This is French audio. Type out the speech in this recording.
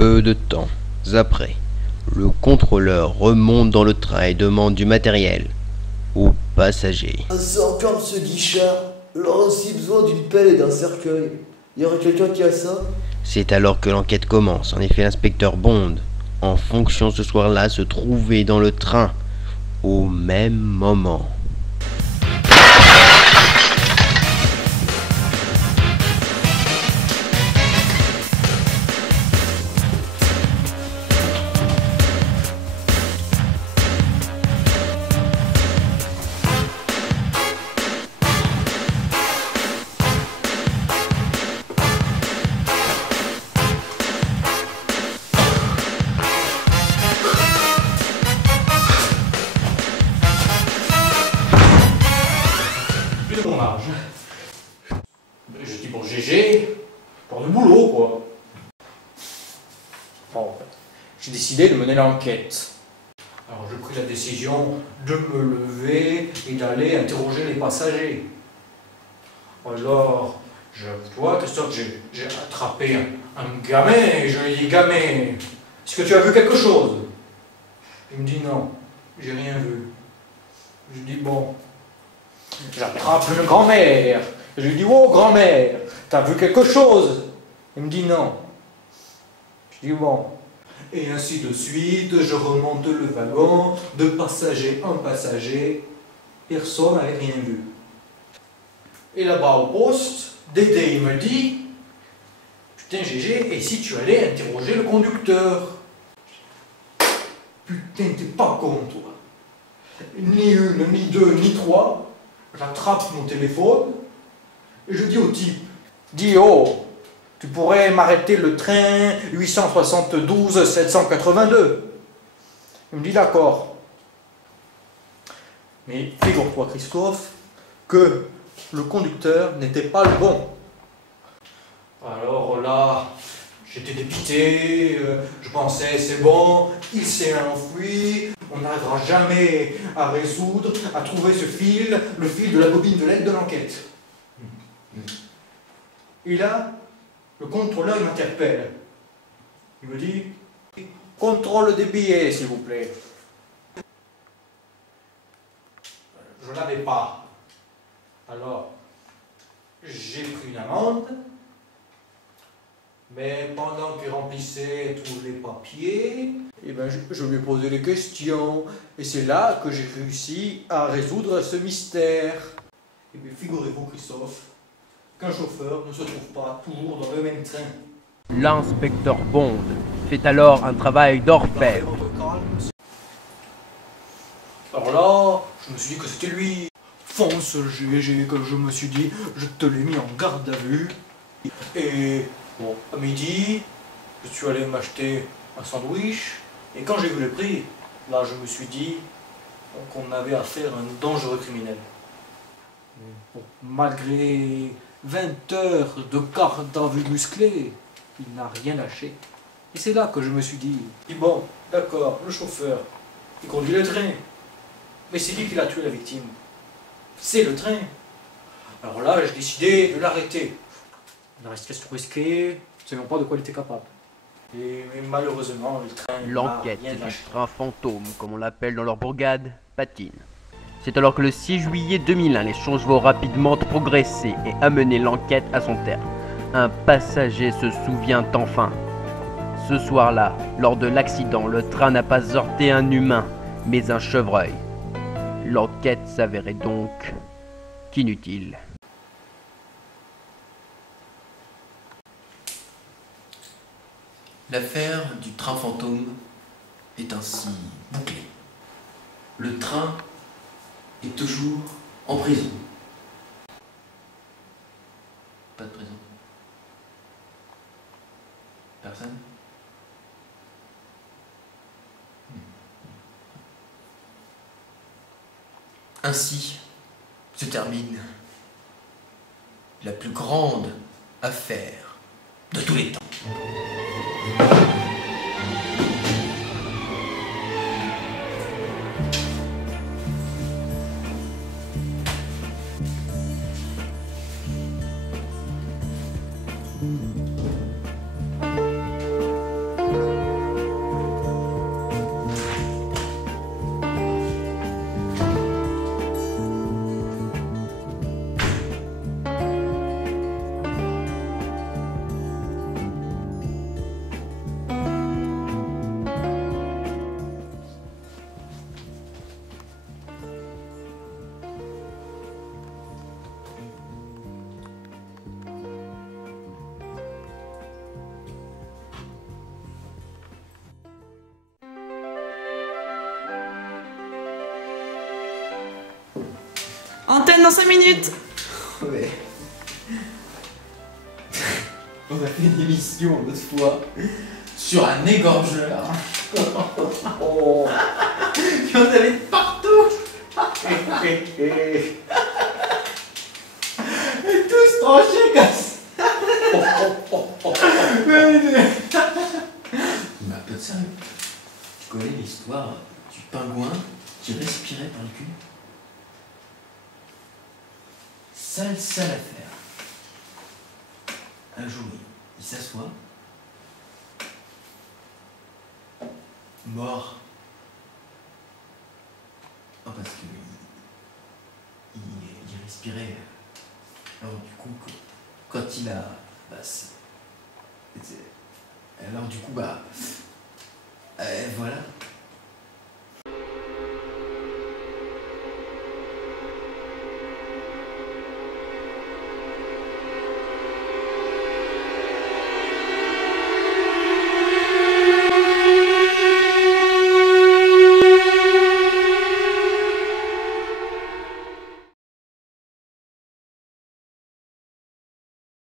Peu de temps après, le contrôleur remonte dans le train et demande du matériel aux passagers. C'est encore ce guichard. Il aura aussi besoin d'une pelle et d'un cercueil. Il y aurait quelqu'un qui a ça? C'est alors que l'enquête commence. En effet, l'inspecteur Bond, en fonction ce soir-là, se trouvait dans le train au même moment. Plus de mon âge. Je dis bon GG, pour du boulot quoi. Bon, en fait, j'ai décidé de mener l'enquête. Alors j'ai pris la décision de me lever et d'aller interroger les passagers. Alors, tu vois, Christophe, j'ai attrapé un gamin et je lui ai dit gamin, est-ce que tu as vu quelque chose? Il me dit non, j'ai rien vu. Je dis bon. J'attrape une grand-mère. Je lui dis oh grand-mère, t'as vu quelque chose? Il me dit non. Je dis bon. Et ainsi de suite, je remonte le wagon, de passager en passager, personne n'avait rien vu. Et là-bas au poste, Dédé il me dit putain GG, et si tu allais interroger le conducteur? Putain, t'es pas con toi. Ni une, ni deux, ni trois. J'attrape mon téléphone et je dis au type, dis oh, tu pourrais m'arrêter le train 872 782. Il me dit d'accord. Mais figure-toi Christophe que le conducteur n'était pas le bon. Alors là, j'étais dépité, je pensais c'est bon, il s'est enfui, on n'arrivera jamais à résoudre, à trouver ce fil, le fil de la bobine de l'aide de l'enquête. Et là, le contrôleur m'interpelle. Il me dit, contrôle des billets s'il vous plaît. Je n'avais pas. Alors, j'ai pris une amende. Mais pendant qu'il remplissait tous les papiers, eh ben je lui ai posé des questions. Et c'est là que j'ai réussi à résoudre ce mystère. Et bien figurez-vous Christophe, qu'un chauffeur ne se trouve pas toujours dans le même train. L'inspecteur Bond fait alors un travail d'orfèvre. Alors là, je me suis dit que c'était lui. Fonce GG, que je me suis dit, je te l'ai mis en garde à vue. Et bon, à midi, je suis allé m'acheter un sandwich. Et quand j'ai vu le prix, là je me suis dit qu'on avait affaire à un dangereux criminel. Bon, malgré 20 heures de garde à vue musclé, il n'a rien lâché. Et c'est là que je me suis dit, bon, d'accord, le chauffeur, il conduit le train. Mais c'est lui qui l'a tué la victime. C'est le train. Alors là, j'ai décidé de l'arrêter. Il restait trop risqué, ne savions pas de quoi il était capable. Et mais malheureusement, le train. L'enquête du train fantôme, comme on l'appelle dans leur bourgade, patine. C'est alors que le 6 juillet 2001, les choses vont rapidement progresser et amener l'enquête à son terme. Un passager se souvient enfin. Ce soir-là, lors de l'accident, le train n'a pas heurté un humain, mais un chevreuil. L'enquête s'avérait donc inutile. L'affaire du train fantôme est ainsi bouclée. Le train est toujours en prison. Pas de prison. Personne? Ainsi se termine la plus grande affaire de tous les temps. Antenne dans 5 minutes. Ouais. On a fait une émission l'autre fois sur un égorgeur. Oh. Il y en avait partout. Et tous tranchés comme ça. Mais un peu de sérieux. Tu connais l'histoire du pingouin qui respirait par le cul? Sale affaire. Un jour, il s'assoit. Mort. Ah, parce que il respirait. Alors du coup, quand il a... alors du coup, voilà.